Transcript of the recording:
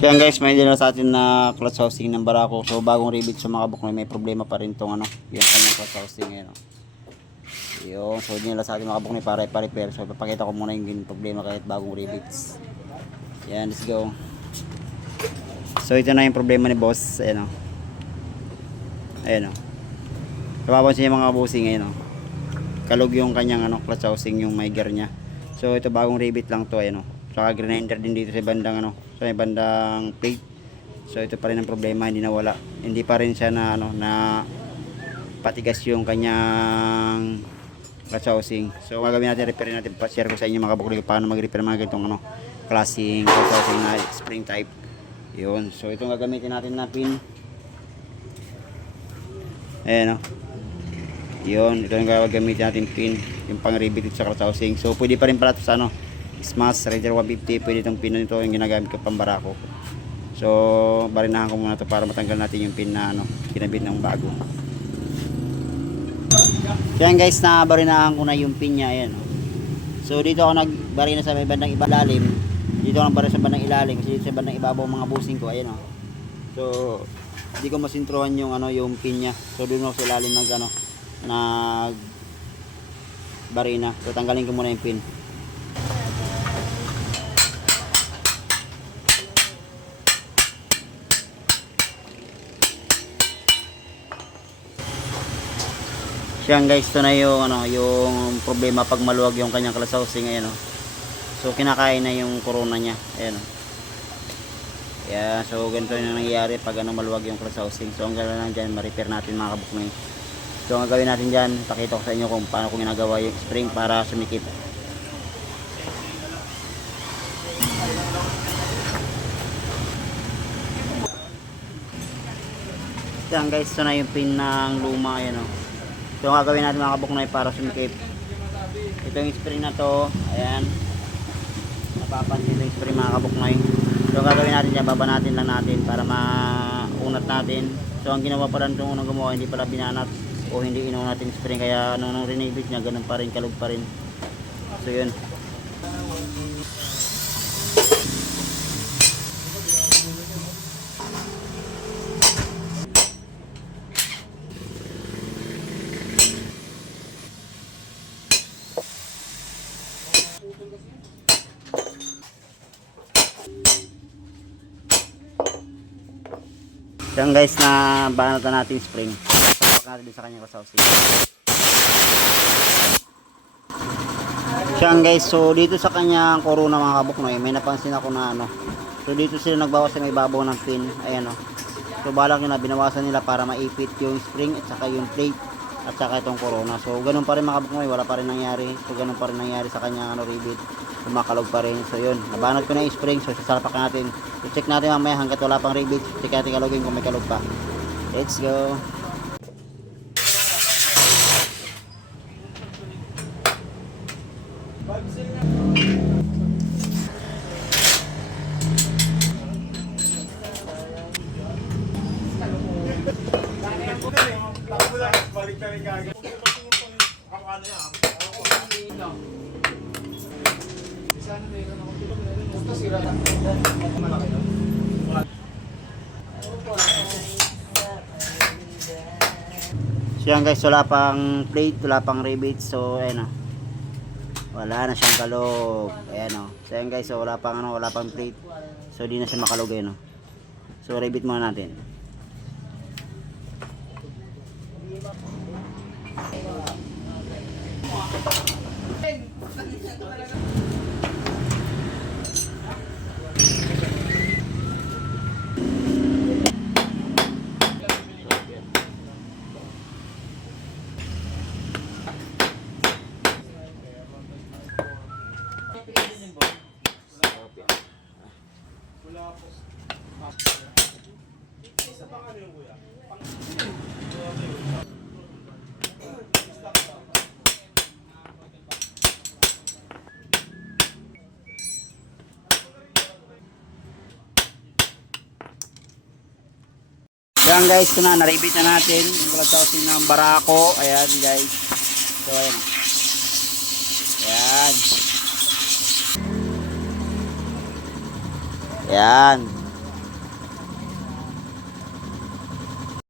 Kaya guys, may dala sa atin na clutch housing ng Barako. So bagong ribit sa mga kabuknoy, may problema pa rin tong yung kanyang clutch housing yan. Yun, so dinala sa atin mga kabuknoy para ipa-repair. So ipapakita ko muna yung problema kahit bagong rivets. Yan, let's go. So ito na yung problema ni boss. Ayan o. Ayan o. Napapansin yung mga busing ngayon o. Kalog yung kanyang clutch housing, yung may gear nya. So ito bagong ribet lang to. Ayan o. Saka grinder din dito sa bandang sa may bandang plate. So ito pa rin ang problema, hindi nawala. Hindi pa rin siya na na patigas yung kanyang clutch housing. So gagawin natin, repair natin, pa-share ko sa inyo mga kabukli paano mag-repair mga ganitong klaseng clutch housing na spring type. Yun. So itong gagamitin natin na pin. Ayan o. Yun, ito yung gagamitin natin pin, yung pang-rivet sa clutch housing. So pwede pa rin pala ito sa Smash Raider 150, pwede itong pin nito yung ginagamit ko pang Barako. So barinahan ko muna ito para matanggal natin yung pin na kinabit ng bago. So yan guys, nabarinahan ko na yung pin nya. Ayan. So dito ako nagbarina sa may bandang ilalim. Dito ako nagbarina sa bandang ilalim kasi dito sa bandang ibabaw mga busing ko. Ayan o. So hindi ko masintrohan yung yung pin nya. So doon ako sa ilalim nag barina. So tanggalin ko muna yung pin. Yan guys, ito na yung yung problema pag maluwag yung kanyang clutch housing. Ayan o. So kinakain na yung corona nya. Ayan o. Yeah, so ganito yung nangyayari pag maluwag yung clutch housing. So ang gagawin natin dyan, ma-repair natin mga kabuknoy. So ang gagawin natin dyan, pakita ko sa inyo kung paano ko ginagawa yung spring para sumikip. Yan guys, ito na yung pin ng luma. Ayan o. So ang gagawin natin mga kabuknoy para sumikip, itong spring na to, ayan, napapansin yung spring mga kabuknoy. So ang gagawin natin dyan, babanatin lang natin para maunat natin. So ang ginawa pala nung unang gumawa, hindi pala binanat o hindi inunat yung spring, kaya nung rinibit niya, ganun pa rin, kalog pa rin. So yun. Yan guys, na banatan natin spring. Papak natin sa kanyang clutch housing. Yan guys, so dito sa kanyang corona mga kabuknoy, may napansin ako na so dito sila nagbawas sa may babaw ng pin. Ayan o. So balak nila, binawasan nila para maipit yung spring at saka yung plate at saka itong corona. So ganun pa rin mga kabuknoy, wala pa rin nangyari. So ganun pa rin nangyari sa kanyang rivet. Kumakalog pa rin. So yun, nabanat ko na yung spring. So sasalapak natin. So check natin mamaya hanggat wala pang rivet. Check natin kalugin kung may kalog pa. Let's go. So yan guys, wala pang plate, wala pang rivet. So ayan o, wala na siyang kalog. Ayan o. So yan guys, so wala pang wala pang plate. So di na siya makalog. Ayan o. So rivet muna natin. Yan guys, ito na, na-revet na natin yung clutch housing ng Barako. Ayan guys. So ayan. Ayan. Ayan.